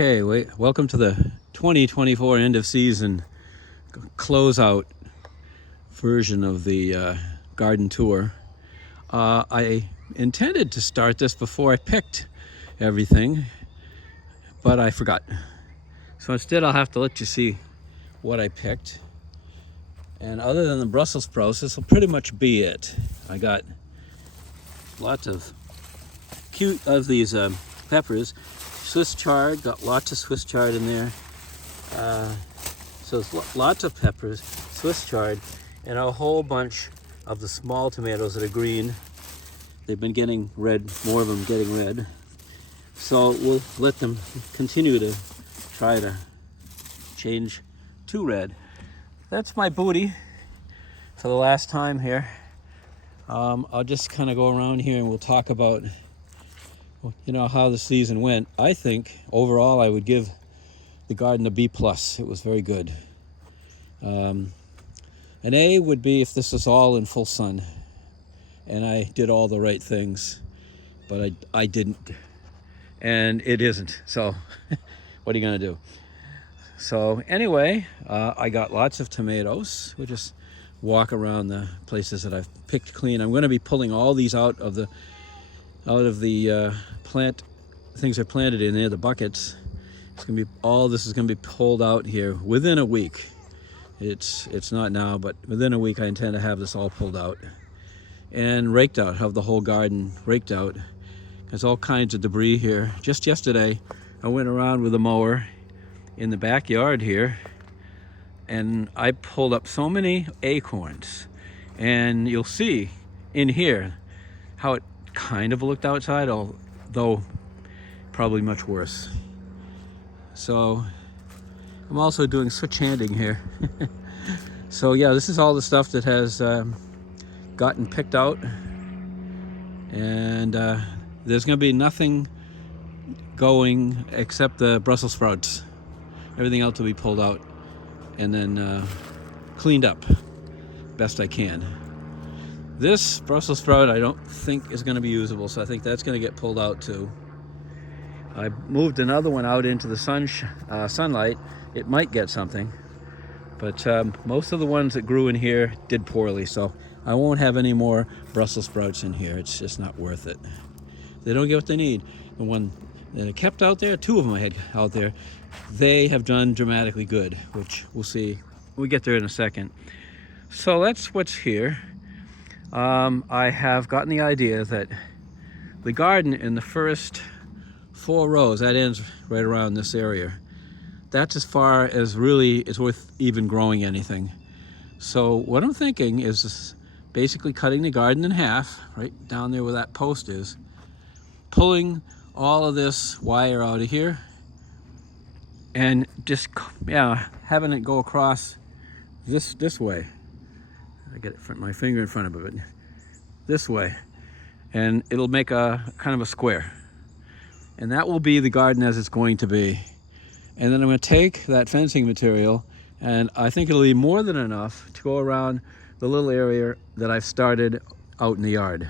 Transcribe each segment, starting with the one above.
Okay, welcome to the 2024 end of season closeout version of the garden tour. I intended to start this before I picked everything, but I forgot. So instead I'll have to let you see what I picked. And other than the Brussels sprouts, this will pretty much be it. I got lots of cute of these peppers. Swiss chard, got lots of Swiss chard in there. So it's lots of peppers, Swiss chard, and a whole bunch of the small tomatoes that are green. They've been getting red, more of them getting red. So we'll let them continue to try to change to red. That's my booty for the last time here. I'll just kind of go around here and we'll talk about how the season went. I think overall I would give the garden a B+. It was very good. An A would be if this was all in full sun and I did all the right things, but I didn't, and it isn't. So what are you gonna do? So anyway, I got lots of tomatoes. We'll just walk around the places that I've picked clean. I'm going to be pulling all these out of the plant things I planted in there, the buckets. It's gonna be all this is gonna be pulled out here within a week. It's not now, but within a week I intend to have this all pulled out and raked out, have the whole garden raked out. There's all kinds of debris here. Just yesterday I went around with a mower in the backyard here and I pulled up so many acorns, and you'll see in here how it kind of looked outside, although probably much worse. So I'm also doing switch handing here. So yeah, this is all the stuff that has gotten picked out, and there's going to be nothing going except the Brussels sprouts. Everything else will be pulled out and then cleaned up best I can. This Brussels sprout I don't think is going to be usable, so I think that's going to get pulled out too. I moved another one out into the sunlight. It might get something, but most of the ones that grew in here did poorly, so I won't have any more Brussels sprouts in here. It's just not worth it. They don't get what they need. The one that I kept out there, two of them I had out there, they have done dramatically good, which we'll see. We'll get there in a second. So that's what's here. I have gotten the idea that the garden in the first 4 rows, that ends right around this area, that's as far as really is worth even growing anything. So what I'm thinking is basically cutting the garden in half, right down there where that post is, pulling all of this wire out of here, and just having it go across this way. I get my finger in front of it this way, and it'll make a kind of a square, and that will be the garden as it's going to be. And then I'm going to take that fencing material, and I think it'll be more than enough to go around the little area that I've started out in the yard,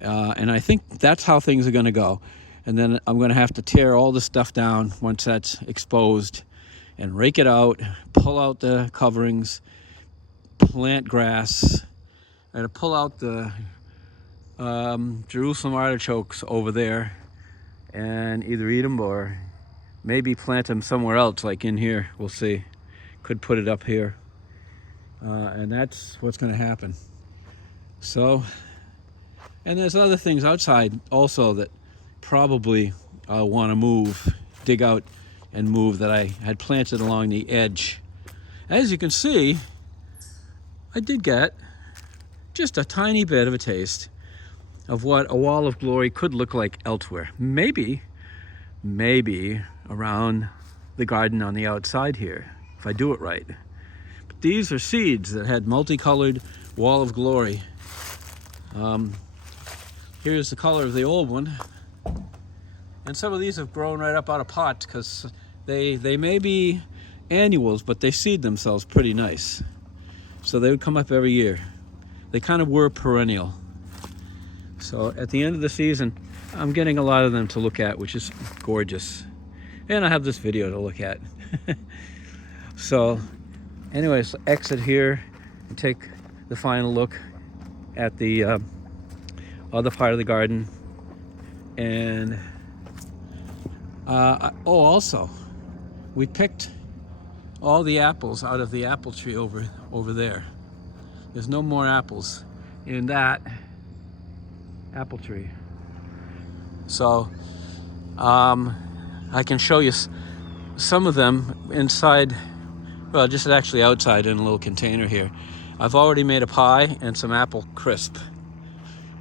and I think that's how things are going to go. And then I'm going to have to tear all the stuff down once that's exposed and rake it out, pull out the coverings, plant grass, and pull out the Jerusalem artichokes over there and either eat them or maybe plant them somewhere else, like in here. We'll see. Could put it up here. And that's what's going to happen. So, and there's other things outside also that probably I'll want to move, dig out and move, that I had planted along the edge. As you can see, I did get just a tiny bit of a taste of what a wall of glory could look like elsewhere. Maybe around the garden on the outside here, if I do it right. But these are seeds that had multicolored wall of glory. Here's the color of the old one. And some of these have grown right up out of pots because they may be annuals, but they seed themselves pretty nice. So they would come up every year. They kind of were perennial. So at the end of the season, I'm getting a lot of them to look at, which is gorgeous. and I have this video to look at. So anyways, exit here and take the final look at the other part of the garden. And oh, also we picked all the apples out of the apple tree over there. There's no more apples in that apple tree. So I can show you some of them inside, well, just actually outside in a little container here. I've already made a pie and some apple crisp.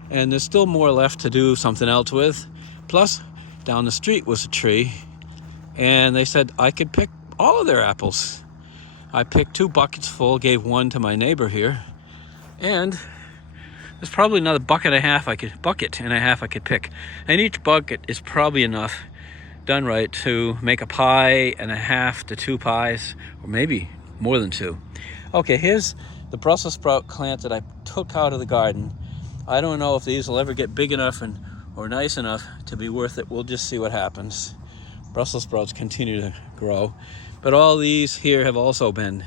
And there's still more left to do something else with. Plus, down the street was a tree, and they said I could pick all of their apples. I picked 2 buckets full, gave 1 to my neighbor here, and there's probably another bucket and a half I could pick. And each bucket is probably enough, done right, to make a pie and a half to 2 pies, or maybe more than 2. Okay, here's the Brussels sprout plant that I took out of the garden. I don't know if these will ever get big enough or nice enough to be worth it. We'll just see what happens. Brussels sprouts continue to grow, but all these here have also been,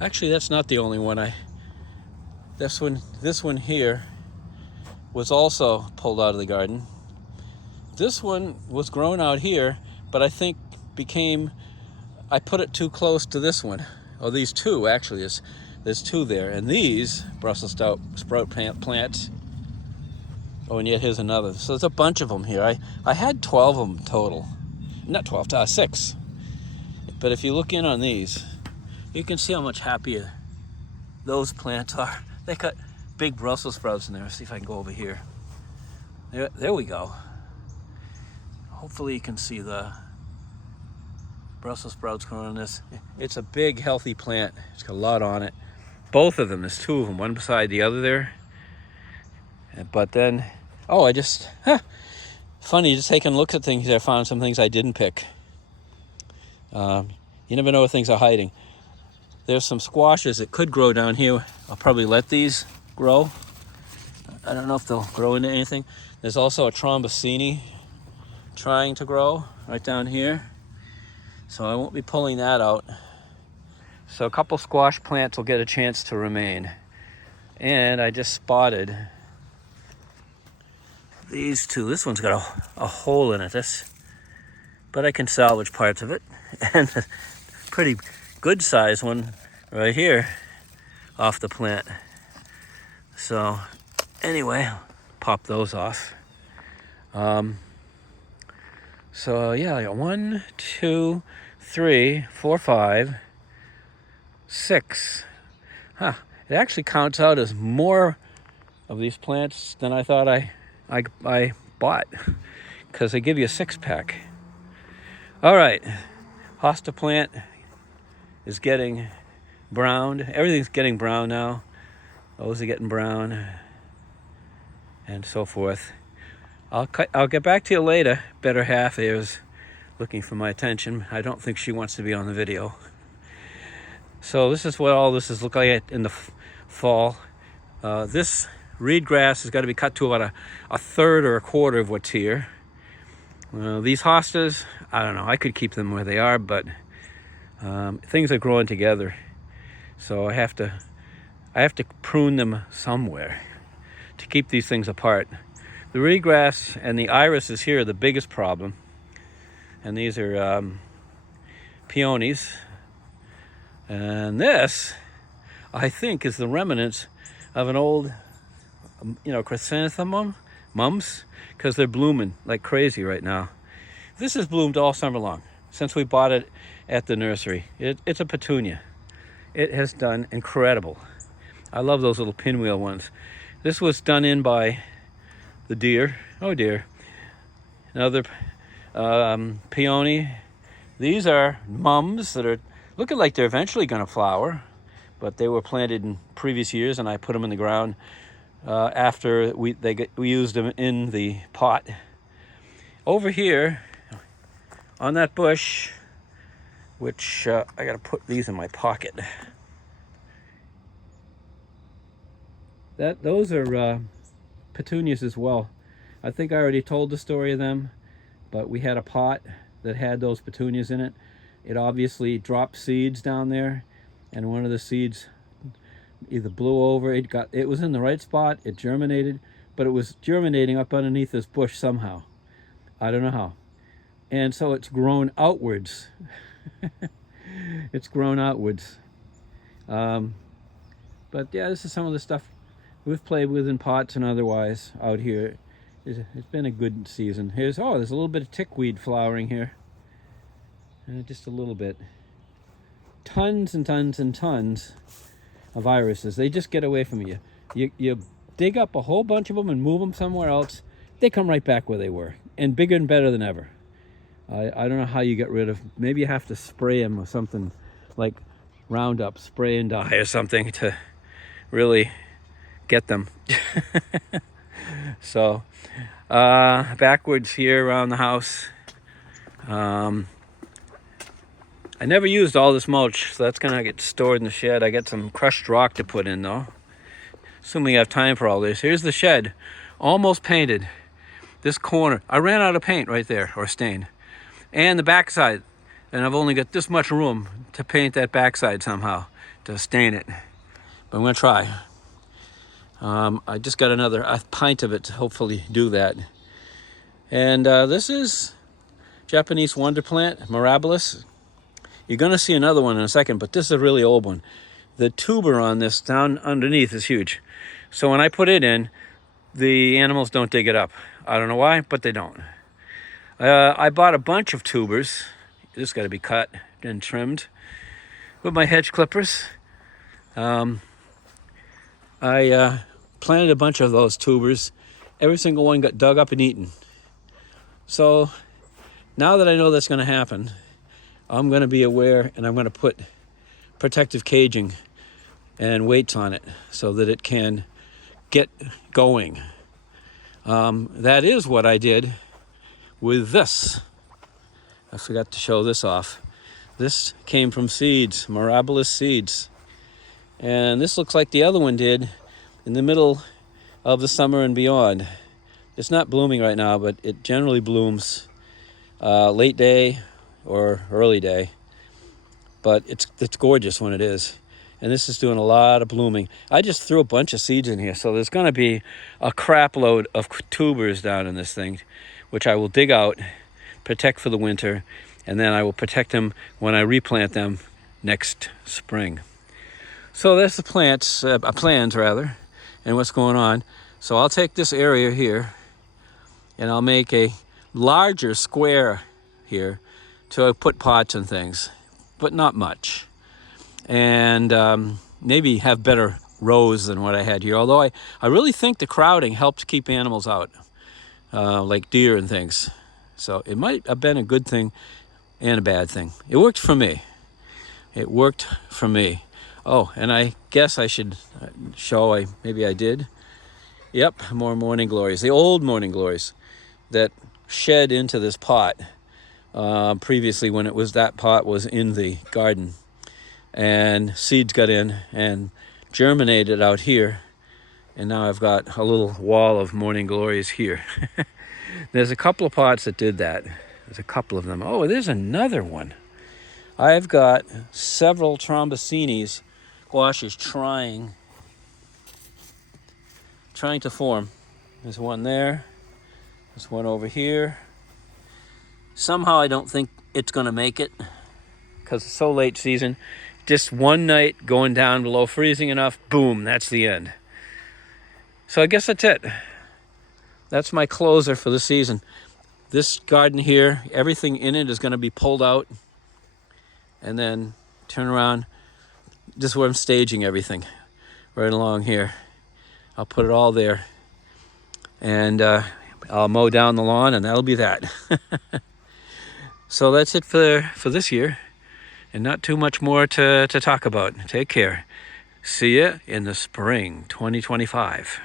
actually that's not the only one. This one here was also pulled out of the garden. This one was grown out here, but I think I put it too close to this one. Oh, these 2 actually, there's 2 there. And these Brussels sprout plants, oh, and yet here's another. So there's a bunch of them here. I had 12 of them total. Not 12, 6. But if you look in on these, you can see how much happier those plants are. They got big Brussels sprouts in there. Let's see if I can go over here. There we go. Hopefully you can see the Brussels sprouts growing on this. It's a big, healthy plant. It's got a lot on it. Both of them, there's 2 of them, one beside the other there. But then, oh, funny, just taking looks at things, I found some things I didn't pick. You never know where things are hiding. There's some squashes that could grow down here. I'll probably let these grow. I don't know if they'll grow into anything. There's also a Tromboncini trying to grow right down here. So I won't be pulling that out. So a couple squash plants will get a chance to remain. And I just spotted these 2. This one's got a hole in it, but I can salvage parts of it. And a pretty good sized one right here off the plant. So anyway, pop those off. So yeah, I got 1, 2, 3, 4, 5, 6. It actually counts out as more of these plants than I thought I bought, because they give you a 6-pack. All right, hosta plant is getting browned. Everything's getting brown now. Those are getting brown, and so forth. I'll get back to you later. Better half is looking for my attention. I don't think she wants to be on the video. So this is what all this is look like in the fall. This reed grass has got to be cut to about a third or a quarter of what's here. These hostas, I don't know. I could keep them where they are, but things are growing together, so I have to prune them somewhere to keep these things apart. The reed grass and the irises here are the biggest problem, and these are peonies. And this, I think, is the remnants of an old, chrysanthemum mums, because they're blooming like crazy right now. This has bloomed all summer long since we bought it at the nursery. It's a petunia. It has done incredible. I love those little pinwheel ones. This was done in by the deer. Oh dear. Another peony. These are mums that are looking like they're eventually going to flower, but they were planted in previous years, and I put them in the ground after we used them in the pot. Over here on that bush, which I got to put these in my pocket. Those are petunias as well. I think I already told the story of them, but we had a pot that had those petunias in it. It obviously dropped seeds down there, and one of the seeds either blew over. It was in the right spot. It germinated, but it was germinating up underneath this bush somehow. I don't know how. And so it's grown outwards. It's grown outwards. But yeah, this is some of the stuff we've played with in pots and otherwise out here. It's been a good season. There's a little bit of tickweed flowering here. Just a little bit. Tons and tons and tons of irises. They just get away from you. You dig up a whole bunch of them and move them somewhere else, they come right back where they were, and bigger and better than ever. I don't know how you get rid of. Maybe you have to spray them with something like Roundup, spray and die or something to really get them. So backwards here around the house. I never used all this mulch, so that's gonna get stored in the shed. I got some crushed rock to put in though, assuming I have time for all this. Here's the shed, almost painted. This corner, I ran out of paint right there, or stain. And the backside, and I've only got this much room to paint that backside somehow, to stain it. But I'm gonna try. I just got a pint of it to hopefully do that. And this is Japanese wonder plant, Mirabilis. You're gonna see another one in a second, but this is a really old one. The tuber on this down underneath is huge. So when I put it in, the animals don't dig it up. I don't know why, but they don't. I bought a bunch of tubers. This got to be cut and trimmed with my hedge clippers. I planted a bunch of those tubers. Every single one got dug up and eaten. So now that I know that's going to happen, I'm going to be aware, and I'm going to put protective caging and weights on it so that it can get going. That is what I did with this. I forgot to show this off. This came from seeds, Mirabilis seeds. And this looks like the other one did in the middle of the summer and beyond. It's not blooming right now, but it generally blooms late day or early day. But it's gorgeous when it is. And this is doing a lot of blooming. I just threw a bunch of seeds in here, so there's going to be a crap load of tubers down in this thing, which I will dig out, protect for the winter, and then I will protect them when I replant them next spring. So that's the plans rather, and what's going on. So I'll take this area here, and I'll make a larger square here to put pots and things, but not much. And maybe have better rows than what I had here. Although I really think the crowding helped keep animals out, like deer and things. So it might have been a good thing and a bad thing. It worked for me. It worked for me. Oh, and I guess I should show, maybe I did. Yep, more morning glories. The old morning glories that shed into this pot previously when that pot was in the garden. And seeds got in and germinated out here, and now I've got a little wall of morning glories here. There's a couple of pots that did that. There's a couple of them. Oh, there's another one. I've got several Trombocenes squashes trying to form. There's one there. There's one over here. Somehow I don't think it's going to make it because it's so late season. Just one night going down below freezing enough, boom, that's the end. So I guess that's it. That's my closer for the season. This garden here, everything in it is going to be pulled out and then turn around. This is where I'm staging everything, right along here. I'll put it all there, and I'll mow down the lawn, and that'll be that. So that's it for this year. And not too much more to talk about. Take care. See ya in the spring 2025.